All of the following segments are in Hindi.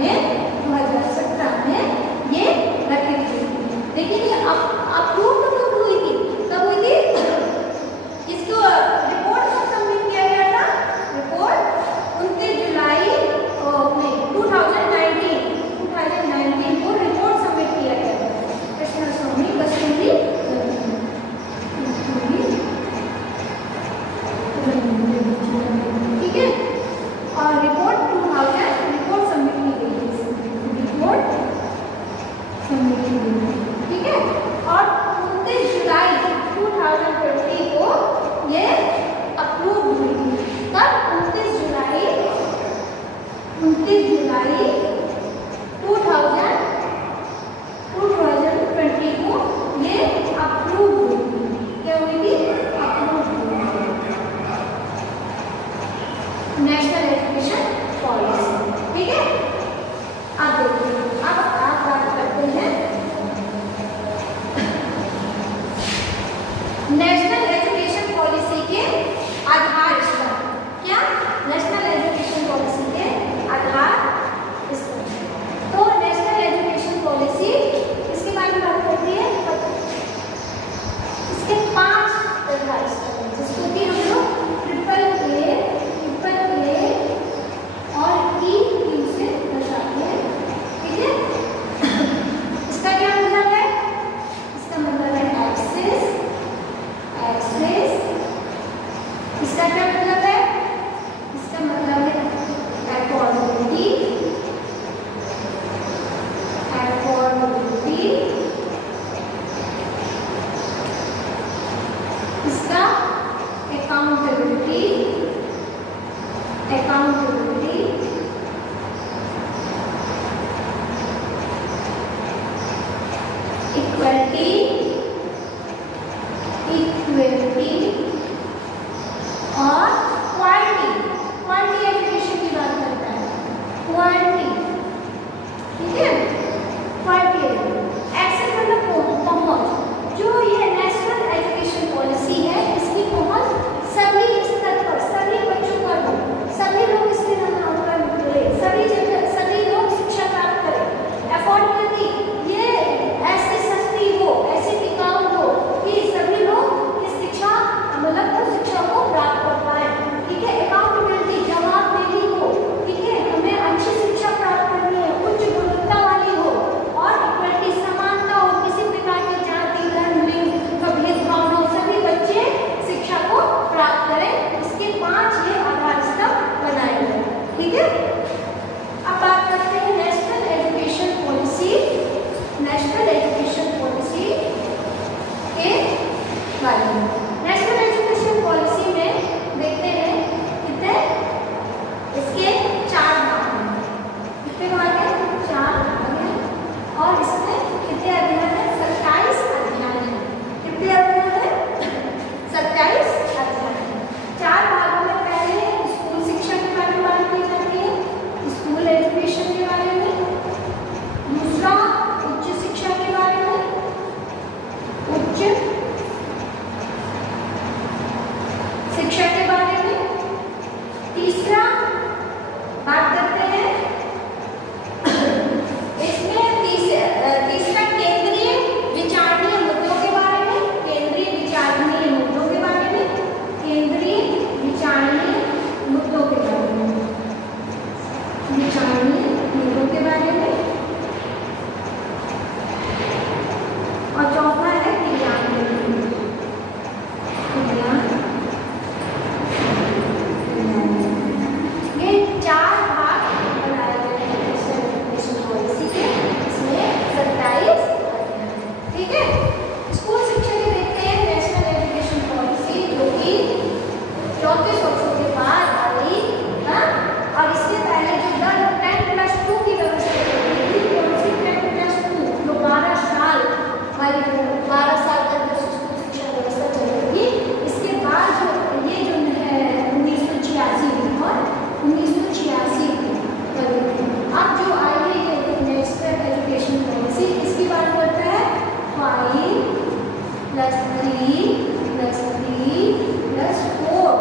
में ये रखी गई थी। लेकिन ये अप्रूव कब हुई थी? कब हुई थी? इसको रिपोर्ट कब सबमिट किया गया था? रिपोर्ट 29 जुलाई 2019 को रिपोर्ट सबमिट किया गया था कृष्णस्वामी कस्तूरी ठीक है। और रिपोर्ट सबमिट की गई थी, रिपोर्ट सबमिट की गई थी ठीक है। और 29 जुलाई 2020 को ये अप्रूव हुई थी। कब? 29 जुलाई 2020 को ये अप्रूव हुई थी। क्या हुई थी? अप्रूव हुई थी। नेशनल एजुकेशन पॉलिसी ठीक है। अब देखिए, अब आप बात करते हैं नेशनल एजुकेशन पॉलिसी के आधार स्तंभ। क्या? नेशनल एजुकेशन पॉलिसी के आधार स्तंभ। तो नेशनल एजुकेशन पॉलिसी इसके बारे में बात करती है। इसके 5 आधार स्तंभ जिसको कि हम लोग ट्रिपल ए और ई से दर्शाते हैं ठीक है। इसका क्या मतलब है? इसका मतलब है एक्सेस। इसका क्या मतलब है? इसका मतलब है अफोर्डेबिलिटी। इसका अकाउंटेबिलिटी। इक्वलिटी और क्वालिटी एजुकेशन की बात करता है। क्वालिटी ठीक है। क्वालिटी एक्सेस मतलब पहुंच। जो ये नेशनल एजुकेशन पॉलिसी है इसकी पहुंच सभी स्तर पर सभी बच्चों पर हो, सभी लोग इसके लाभान्वित मिले, सभी लोग शिक्षा प्राप्त करें। अफोर्डेबिलिटी ये ऐसी सस्ती हो, ऐसी टिकाऊ हो कि सभी लोग इस शिक्षा मतलब उस शिक्षा को प्राप्त कर पाए ठीक है। अकाउंटेबिलिटी जवाबदेही हो ठीक है। हमें अच्छी शिक्षा प्राप्त करनी है, उच्च गुणवत्ता वाली हो। और इक्वलिटी समानता हो, किसी प्रकार की जाति धर्म लिंग का भेदभाव हो, सभी बच्चे शिक्षा को प्राप्त करें। इसके 5 ये आधार स्तंभ बनाए गए ठीक है। अब बात करते हैं नेशनल एजुकेशन पॉलिसी के बारे में। नेशनल एजुकेशन पॉलिसी में देखते हैं कितने इसके 4 भाग हैं। कितने भाग हैं? 4 भाग हैं। और इसमें कितने अध्याय हैं? 27 अध्याय हैं। कितने अध्याय हैं? 27 अध्याय हैं। 4 भागों में पहले स्कूल शिक्षा के बारे में बात की जाती है, स्कूल एजुकेशन के बारे में। दूसरा उच्च शिक्षा के बारे में, उच्च शिक्षा के बारे में। तीसरा बात करते हैं इसमें तीसरा केंद्रीय विचारणीय मुद्दों के बारे में। केंद्रीय विचारणीय मुद्दों के बारे में। और चौथा है ये 4 भाग बनाए गए हैं नेशनल एजुकेशन पॉलिसी के। इसमें 27 ठीक है। स्कूल शिक्षा के देखते हैं नेशनल एजुकेशन पॉलिसी जो कि 34 वर्षों के बाद आई ना। और इसके पहले जो 10+2 की व्यवस्था की गई थी, 10+2 जो 12 साल हमारी 12 साल तक स्कूल शिक्षा व्यवस्था चल रही थी। इसके बाद जो ये जो है 1986 और 1986 अब जो आई है ये नेशनल एजुकेशन पॉलिसी, इसकी बात करता है 5+3+3+4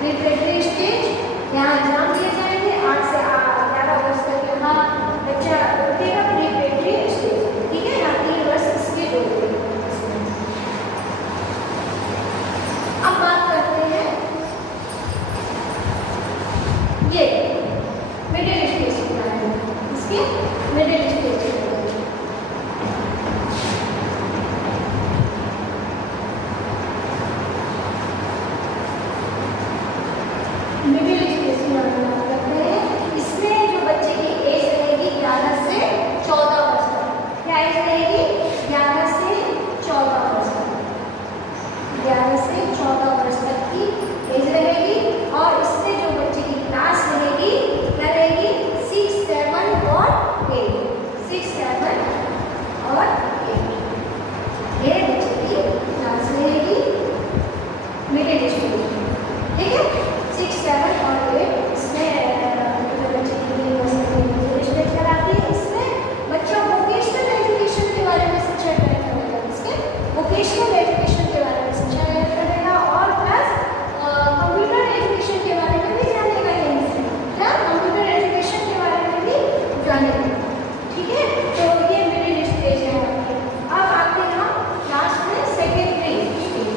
प्रिपरेटरी स्टेज, यहाँ एग्जाम दिए जाएंगे 8 से 11 वर्ष तक यहाँ बच्चा उठेगा प्रिपरेटरी स्टेज, ठीक है। यहाँ 3 वर्ष इसके जोड़ते हैं। अब बात करते हैं ये मिडिल स्टेज के बारे में, इसके मिडिल स्टेज के बारे में। मिडिल स्टेज की बात करते हैं। इसमें जो बच्चे की एज रहेगी 11 से 14 वर्ष तक। क्या एज रहेगी? 11 से 14 वर्ष तक, 11 से 14 वर्ष तक की एज रहेगी। और इसमें जो बच्चे की क्लास रहेगी क्या रहेगी? 6, 7 और 8, 6, 7 और 8 ये बच्चे की क्लास रहेगी मिडिल स्टेज, ठीक है। 6, 7 और 8 इसमें बच्चे की मिडिल स्टेज कराती है। इसमें बच्चा वोकेशनल एजुकेशन के बारे में शिक्षा ग्रहण करेगा, इसके वोकेशनल एजुकेशन के बारे में शिक्षा ग्रहण करेगा और प्लस कंप्यूटर एजुकेशन के बारे में भी जानेगा। यहीं से क्या कंप्यूटर एजुकेशन के बारे में भी जानेगा, ठीक है। तो ये मिडिल स्टेज है आपके। अब आते हैं हम लास्ट में सेकेंडरी स्टेज,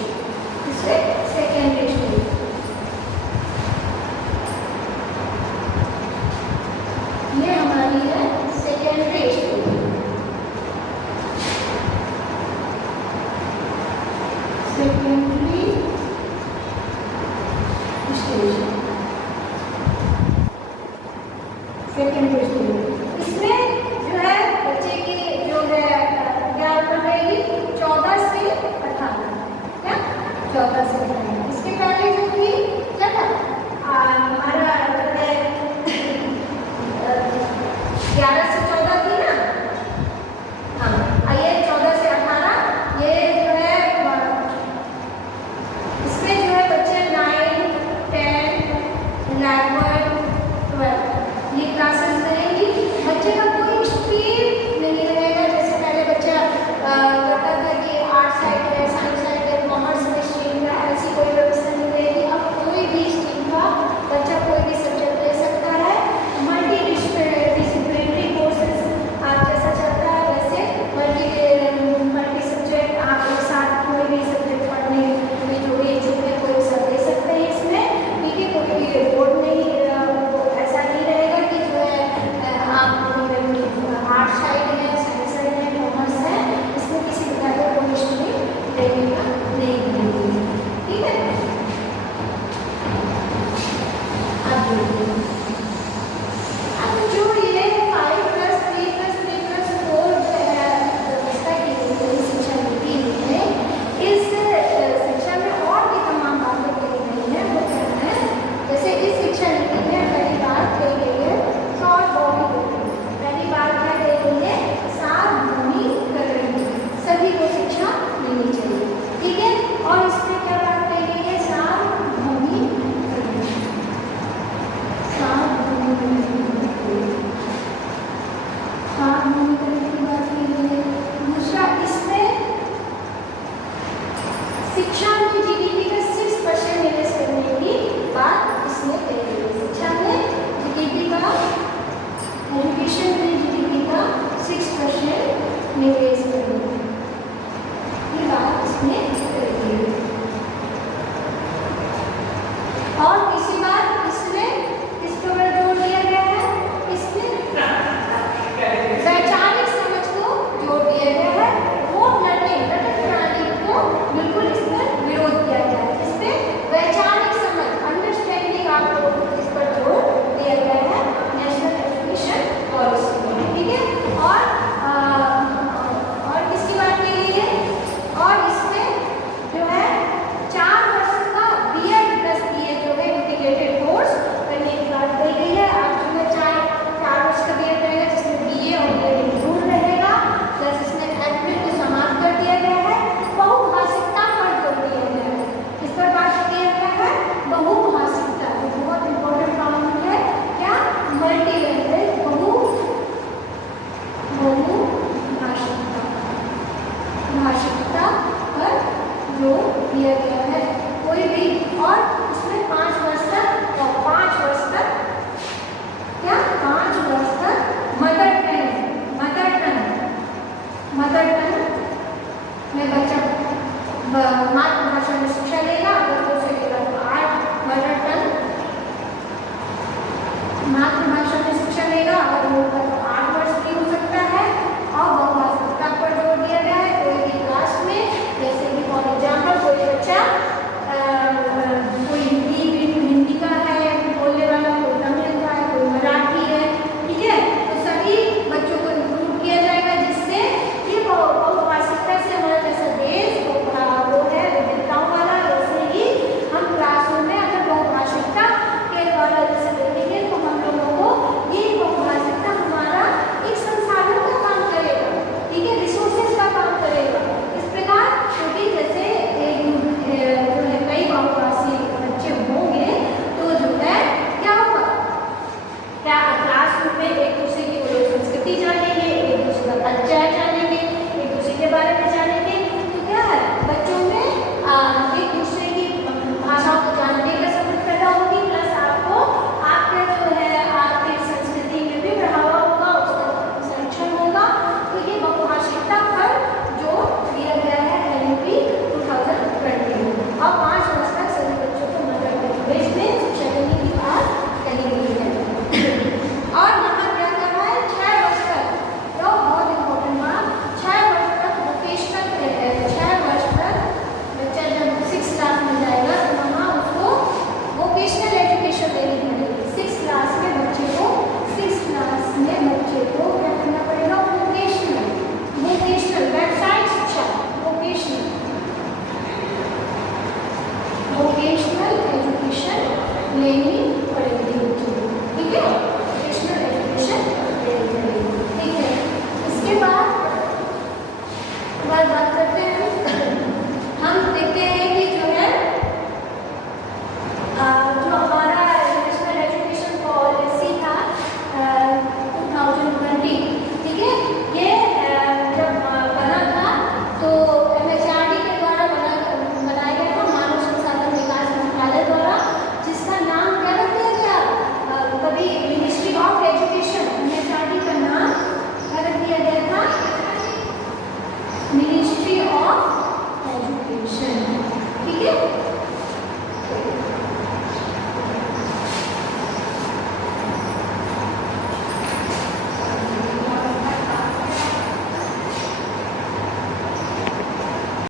इससे सेकेंडरी स्टेज। ये हमारी है secondary stage. Secondary stage, secondary